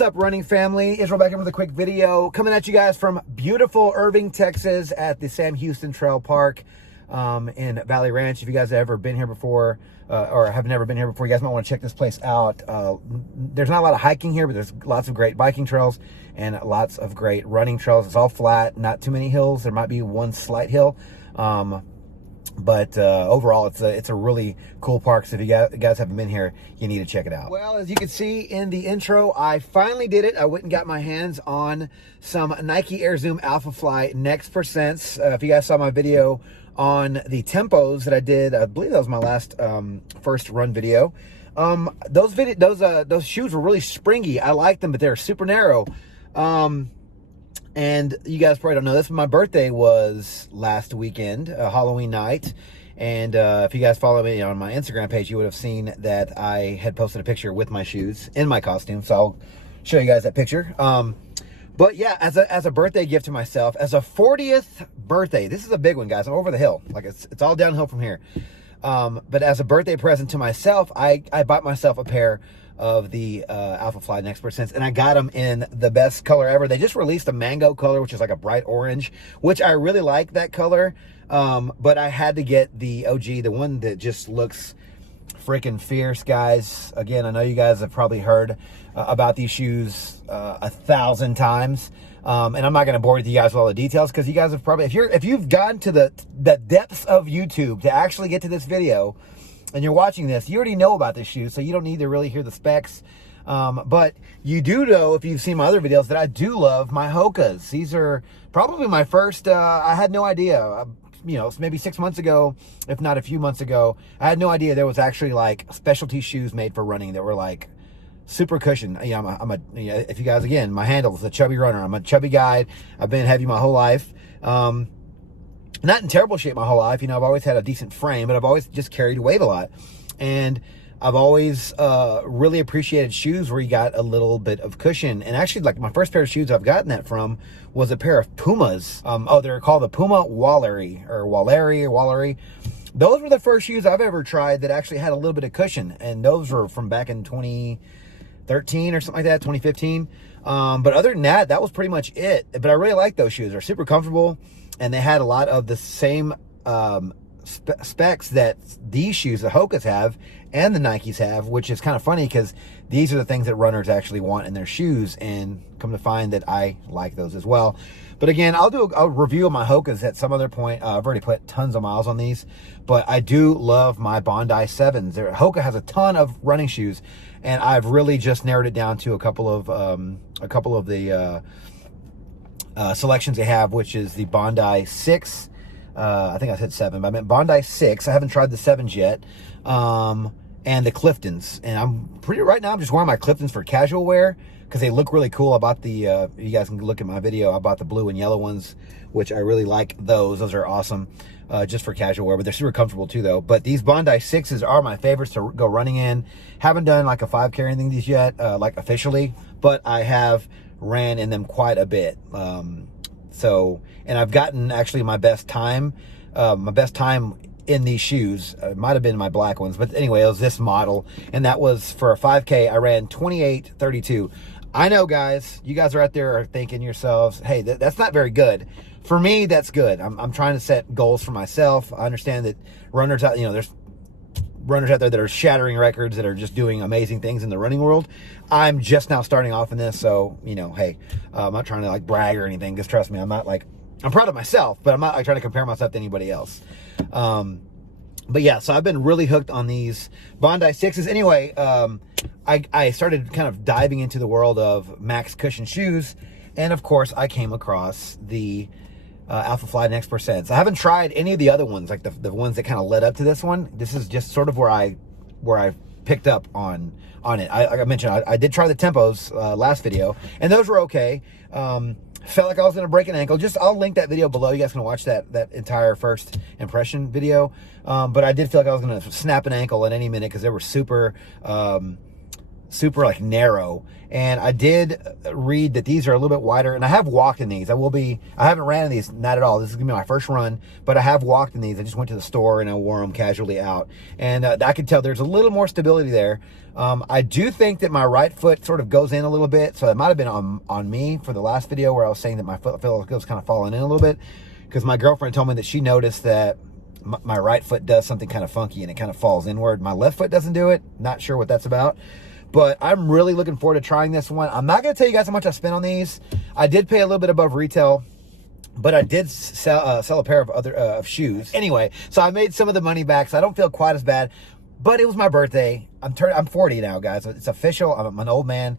What's up, running family? Israel back in with a quick video coming at you guys from beautiful Irving, Texas at the Sam Houston Trail Park in Valley Ranch. If you guys have ever been here before or have never been here before, you guys might want to check this place out. There's not a lot of hiking here, but there's lots of great biking trails and lots of great running trails. It's all flat, not too many hills. There might be one slight hill. But overall, it's a really cool park. So if you guys haven't been here, you need to check it out. Well, as you can see in the intro, I finally did it. I went and got my hands on some Nike Zoom Alphafly Next %. If you guys saw my video on the tempos that I did, I believe that was my last first run video. Those shoes were really springy. I like them, but they're super narrow. And you guys probably don't know this, but my birthday was last weekend, Halloween night. And if you guys follow me on my Instagram page, you would have seen that I had posted a picture with my shoes in my costume. So I'll show you guys that picture. But yeah, as a birthday gift to myself, as a 40th birthday, this is a big one, guys. I'm over the hill. Like it's all downhill from here. But as a birthday present to myself, I bought myself a pair of the Alphafly Next %, and I got them in the best color ever. They just released a mango color, which is like a bright orange, which I really like that color. But I had to get the OG, the one that just looks freaking fierce, guys. Again, I know you guys have probably heard about these shoes 1,000 times. And I'm not going to bore you guys with all the details, because you guys have probably, if you've gotten to the depths of YouTube to actually get to this video, and you're watching this, you already know about this shoe, so you don't need to really hear the specs. But you do know, if you've seen my other videos, that I do love my Hokas. These are probably my first, I had no idea, you know, maybe 6 months ago, if not a few months ago, I had no idea there was actually like specialty shoes made for running that were like super cushion. You know, you know, if you guys, again, my handle is the Chubby Runner. I'm a chubby guy. I've been heavy my whole life. Not in terrible shape my whole life. You know, I've always had a decent frame, but I've always just carried weight a lot. And I've always really appreciated shoes where you got a little bit of cushion. And actually, like, my first pair of shoes I've gotten that from was a pair of Pumas. They're called the Puma Wallery or Wallery. Those were the first shoes I've ever tried that actually had a little bit of cushion. And those were from back in 2013 or something like that, 2015. But other than that, that was pretty much it. But I really like those shoes. They're super comfortable. And they had a lot of the same specs that these shoes, the Hokas, have and the Nikes have, which is kind of funny because these are the things that runners actually want in their shoes, and come to find that I like those as well. But again, I'll do a review of my Hokas at some other point. I've already put tons of miles on these, but I do love my Bondi 7s. Hoka has a ton of running shoes, and I've really just narrowed it down to a couple of the selections they have, which is the Bondi 6. I think I said 7, but I meant Bondi 6. I haven't tried the 7s yet. And the Cliftons. And right now I'm just wearing my Cliftons for casual wear because they look really cool. I bought the, you guys can look at my video, I bought the blue and yellow ones, which I really like those. Those are awesome just for casual wear, but they're super comfortable too though. But these Bondi 6s are my favorites to go running in. Haven't done like a 5K or anything these yet, like officially, but I have ran in them quite a bit. And I've gotten actually my best time in these shoes. It might have been my black ones, but anyway, it was this model, and that was for a 5K. I ran 28:32. I know, guys, you guys are out there are thinking yourselves, hey, that's not very good. For me, that's good. I'm trying to set goals for myself. I understand that runners out, you know, there's runners out there that are shattering records, that are just doing amazing things in the running world. I'm just now starting off in this, so, you know, hey, I'm not trying to like brag or anything, because trust me, I'm not like, I'm proud of myself, but I'm not like trying to compare myself to anybody else. But yeah, so I've been really hooked on these Bondi 6s. Anyway, I started kind of diving into the world of max cushion shoes, and of course I came across the Alphafly Next %. I haven't tried any of the other ones, like the ones that kind of led up to this one. This is just sort of where I picked up on it. Like I mentioned, I did try the tempos last video, and those were okay. Felt like I was going to break an ankle. I'll link that video below. You guys can watch that entire first impression video. But I did feel like I was going to snap an ankle at any minute because they were super super like narrow. And I did read that these are a little bit wider, and I have walked in these. I haven't ran in these, not at all. This is gonna be my first run, but I have walked in these. I just went to the store and I wore them casually out. And I could tell there's a little more stability there. I do think that my right foot sort of goes in a little bit. So it might've been on me for the last video where I was saying that my foot was kind of falling in a little bit, because my girlfriend told me that she noticed that my right foot does something kind of funky and it kind of falls inward. My left foot doesn't do it. Not sure what that's about. But I'm really looking forward to trying this one. I'm not going to tell you guys how much I spent on these. I did pay a little bit above retail, but I did sell a pair of other shoes. Anyway, so I made some of the money back, so I don't feel quite as bad. But it was my birthday. I'm 40 now, guys. It's official. I'm an old man,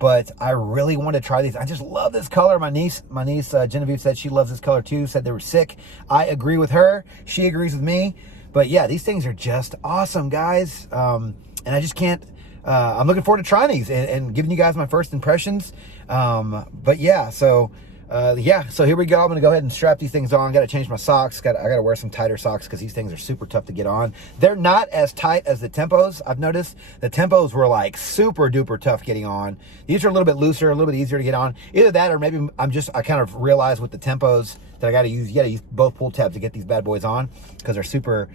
but I really want to try these. I just love this color. My niece Genevieve said she loves this color too. Said they were sick. I agree with her. She agrees with me. But yeah, these things are just awesome, guys. And I just can't. I'm looking forward to trying these and giving you guys my first impressions. But yeah, so here we go. I'm gonna go ahead and strap these things on. Got to change my socks. I got to wear some tighter socks because these things are super tough to get on. They're not as tight as the Tempos. I've noticed the Tempos were like super duper tough getting on. These are a little bit looser, a little bit easier to get on. Either that, or maybe I kind of realized with the Tempos that you got to use both pull tabs to get these bad boys on, because they're super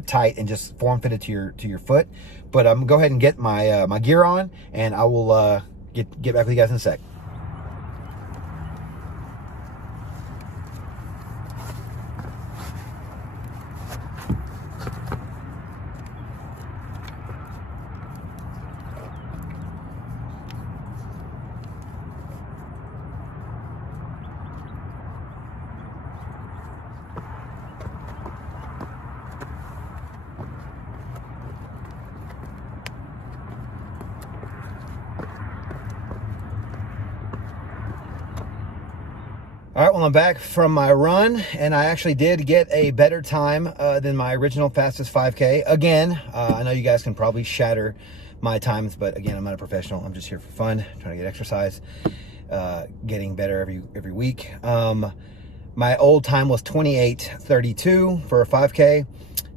tight and just form fitted to your foot. But I'm gonna go ahead and get my my gear on, and I will get back with you guys in a sec. All right, well, I'm back from my run, and I actually did get a better time than my original fastest 5K. Again, I know you guys can probably shatter my times, but again, I'm not a professional. I'm just here for fun, trying to get exercise, getting better every week. My old time was 28:32 for a 5K.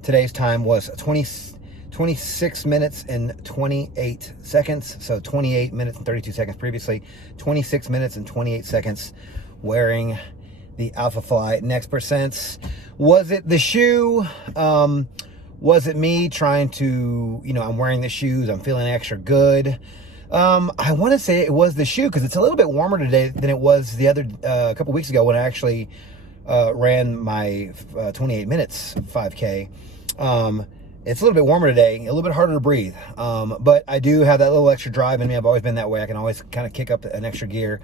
Today's time was 26 minutes and 28 seconds. So 28 minutes and 32 seconds previously, 26 minutes and 28 seconds. Wearing the Alphafly Next percents. Was it the shoe? Was it me trying to, I'm wearing the shoes, I'm feeling extra good? I want to say it was the shoe, because it's a little bit warmer today than it was the other couple weeks ago when I actually ran my 28 minutes 5K. It's a little bit warmer today, a little bit harder to breathe. But I do have that little extra drive in me. I've always been that way. I can always kind of kick up an extra gear.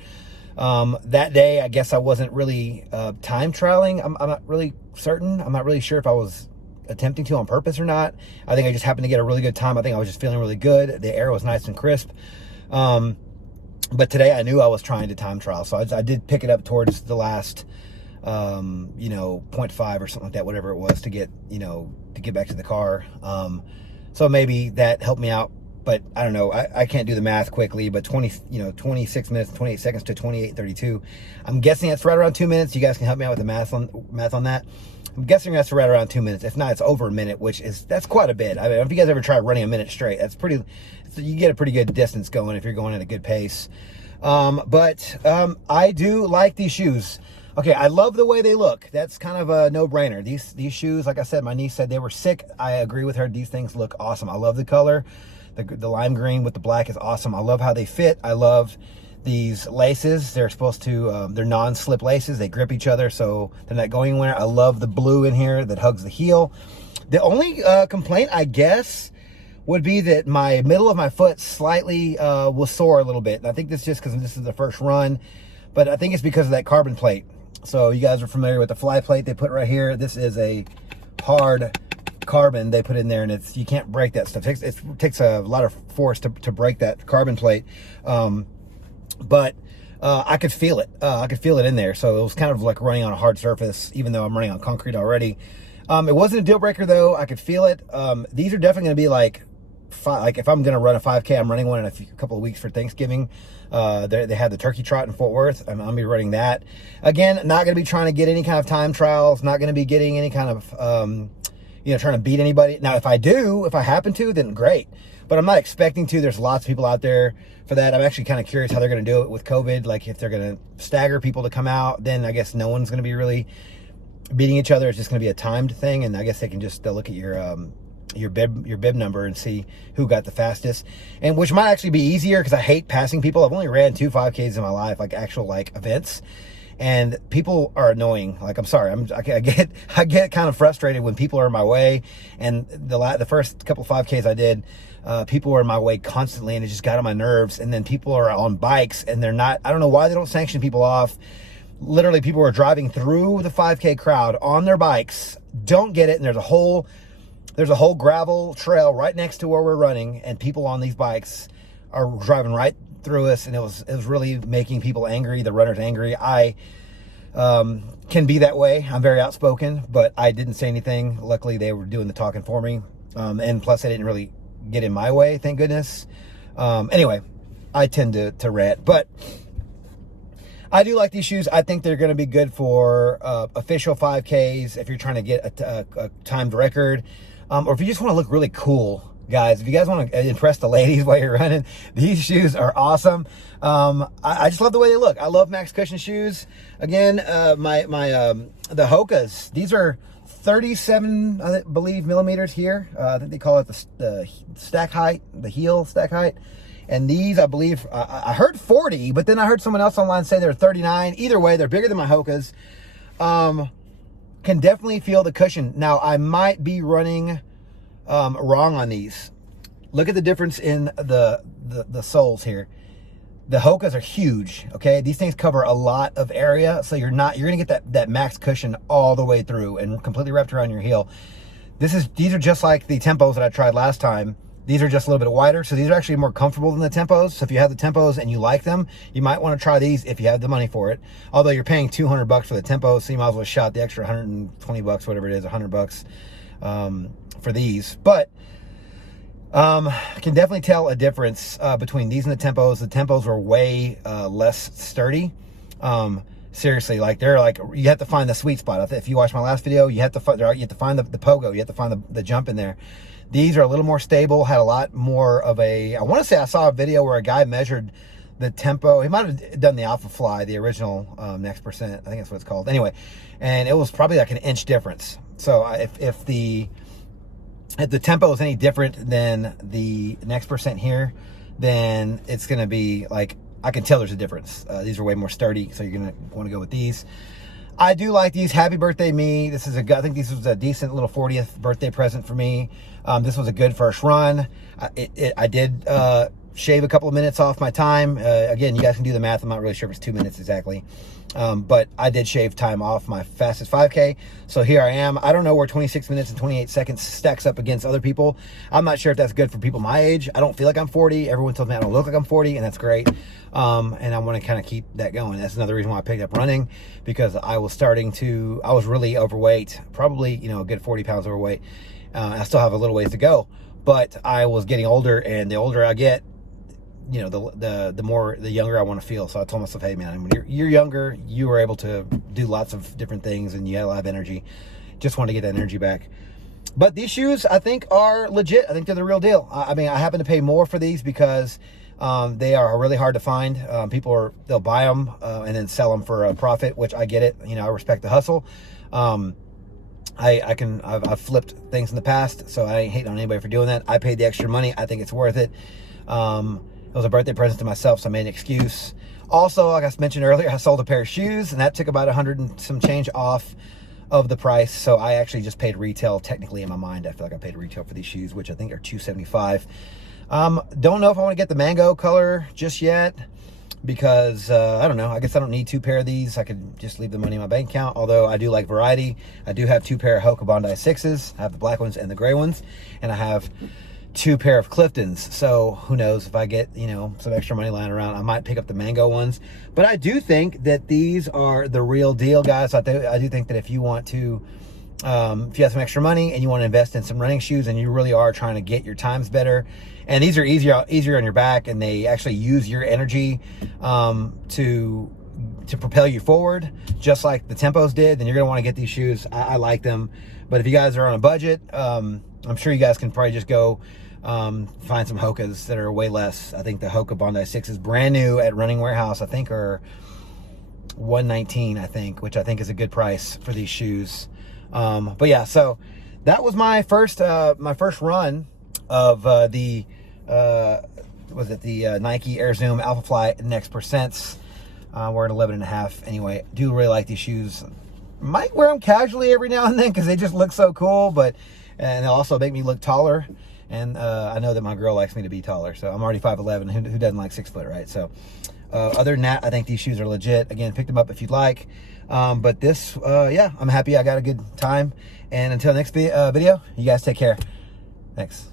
That day, I guess I wasn't really time trialing. I'm not really certain. I'm not really sure if I was attempting to on purpose or not. I think I just happened to get a really good time. I think I was just feeling really good. The air was nice and crisp. But today I knew I was trying to time trial. So I did pick it up towards the last, 0.5 or something like that, whatever it was, to get back to the car. So maybe that helped me out. But I don't know, I can't do the math quickly, but 26 minutes and 28 seconds to 28:32. I'm guessing that's right around 2 minutes. You guys can help me out with the math on that. I'm guessing that's right around 2 minutes. If not, it's over a minute, that's quite a bit. I mean, if you guys ever try running a minute straight, you get a pretty good distance going if you're going at a good pace. I do like these shoes. Okay, I love the way they look. That's kind of a no-brainer. These shoes, like I said, my niece said they were sick. I agree with her. These things look awesome. I love the color. The lime green with the black is awesome. I love how they fit. I love these laces. They're supposed to, they're non-slip laces. They grip each other, so they're not going anywhere. I love the blue in here that hugs the heel. The only complaint, I guess, would be that my middle of my foot slightly was sore a little bit. And I think this is just because this is the first run, but I think it's because of that carbon plate. So you guys are familiar with the fly plate they put right here. This is a hard carbon they put in there, and you can't break that stuff. It takes a lot of force to break that carbon plate. But I could feel it. I could feel it in there. So it was kind of like running on a hard surface, even though I'm running on concrete already. It wasn't a deal breaker though. I could feel it. These are definitely going to be like if I'm going to run a 5K, I'm running one in a couple of weeks for Thanksgiving. They have the turkey trot in Fort Worth. I'm going to be running that. Again, not going to be trying to get any kind of time trials, not going to be getting any kind of, trying to beat anybody. Now, if I happen to, then great. but I'm not expecting to. There's lots of people out there for that. I'm actually kind of curious how they're going to do it with COVID. Like if they're going to stagger people to come out, then I guess no one's going to be really beating each other. It's just going to be a timed thing, and I guess they can just look at your bib number and see who got the fastest, and which might actually be easier because I hate passing people. I've only ran 2 5Ks in my life, like actual like events, and people are annoying. Like, I'm sorry, I get kind of frustrated when people are in my way. And the first couple 5Ks I did, people were in my way constantly, and it just got on my nerves. And then people are on bikes, and they're not. I don't know why they don't sanction people off. Literally, people are driving through the 5K crowd on their bikes. Don't get it. And there's a whole gravel trail right next to where we're running, and people on these bikes are driving right through us, and it was really making people angry, the runners angry. I can be that way. I'm very outspoken, but I didn't say anything. Luckily, they were doing the talking for me, and plus, I didn't really get in my way, thank goodness. Anyway, I tend to rant, but I do like these shoes. I think they're going to be good for official 5Ks if you're trying to get a timed record, or if you just want to look really cool. Guys, if you guys want to impress the ladies while you're running, these shoes are awesome. I just love the way they look. I love Max Cushion shoes. Again, the Hokas, these are 37, I believe, millimeters here. I think they call it the stack height, the heel stack height. And these, I believe, I heard 40, but then I heard someone else online say they're 39. Either way, they're bigger than my Hokas. Can definitely feel the cushion. Now, I might be running wrong on these. Look at the difference in the soles here. The Hokas are huge. Okay, these things cover a lot of area, so you're gonna get that max cushion all the way through and completely wrapped around your heel. These are just like the Tempos that I tried last time. These are just a little bit wider, so these are actually more comfortable than the Tempos. So if you have the Tempos and you like them, you might want to try these if you have the money for it. Although you're paying $200 for the Tempos, so you might as well shot the extra 120 bucks, whatever it is, 100 bucks for these. But I can definitely tell a difference between these and the Tempos. The Tempos were way less sturdy. Seriously, like they're like, you have to find the sweet spot. If you watch my last video, you have to find the pogo. You have to find the jump in there. These are a little more stable, had a lot more of a, I want to say I saw a video where a guy measured the tempo. He might have done the Alphafly, the original Next Percent. I think that's what it's called. Anyway, and it was probably like an inch difference. So if the tempo is any different than the Next Percent here, then it's going to be like, I can tell there's a difference. These are way more sturdy, so you're going to want to go with these. I do like these. Happy birthday, me. I think this was a decent little 40th birthday present for me. This was a good first run. I did shave a couple of minutes off my time. Again, you guys can do the math. I'm not really sure if it's 2 minutes exactly. But I did shave time off my fastest 5K. So here I am. I don't know where 26 minutes and 28 seconds stacks up against other people. I'm not sure if that's good for people my age. I don't feel like I'm 40. Everyone tells me I don't look like I'm 40, and that's great. And I want to kind of keep that going. That's another reason why I picked up running, because I was really overweight, probably, a good 40 pounds overweight. I still have a little ways to go, but I was getting older, and the older I get, the younger I want to feel. So I told myself, hey man, when you're younger, you were able to do lots of different things, and you had a lot of energy. Just want to get that energy back. But these shoes, I think, are legit. I think they're the real deal. I mean, I happen to pay more for these because they are really hard to find. They'll buy them and then sell them for a profit, which I get it. I respect the hustle. I've flipped things in the past, so I ain't hating on anybody for doing that. I paid the extra money. I think it's worth it. It was a birthday present to myself, so I made an excuse. Also, like I mentioned earlier, I sold a pair of shoes, and that took about 100 and some change off of the price. So I actually just paid retail. Technically, in my mind, I feel like I paid retail for these shoes, which I think are $275. Don't know if I want to get the mango color just yet, because I don't know. I guess I don't need 2 pair of these. I could just leave the money in my bank account, although I do like variety. I do have 2 pair of Hoka Bondi 6s. I have the black ones and the gray ones, and I have 2 pair of Cliftons. So who knows, if I get some extra money lying around, I might pick up the mango ones. But I do think that these are the real deal, guys. I do think that if you want to if you have some extra money and you want to invest in some running shoes, and you really are trying to get your times better, and these are easier on your back, and they actually use your energy to propel you forward, just like the Tempos did, then you're going to want to get these shoes. I like them. But if you guys are on a budget, I'm sure you guys can probably just go find some Hokas that are way less. I think the Hoka Bondi 6 is brand new at Running Warehouse. I think are $119, I think, which I think is a good price for these shoes. But yeah, so that was my first run of the Nike Air Zoom Alphafly Next Percents. We're at 11.5. Anyway, do really like these shoes. Might wear them casually every now and then because they just look so cool, and they'll also make me look taller. And I know that my girl likes me to be taller, so I'm already 5'11". Who doesn't like 6 foot, right? So other than that, I think these shoes are legit. Again, pick them up if you'd like. But this, yeah, I'm happy I got a good time. And until next video, you guys take care. Thanks.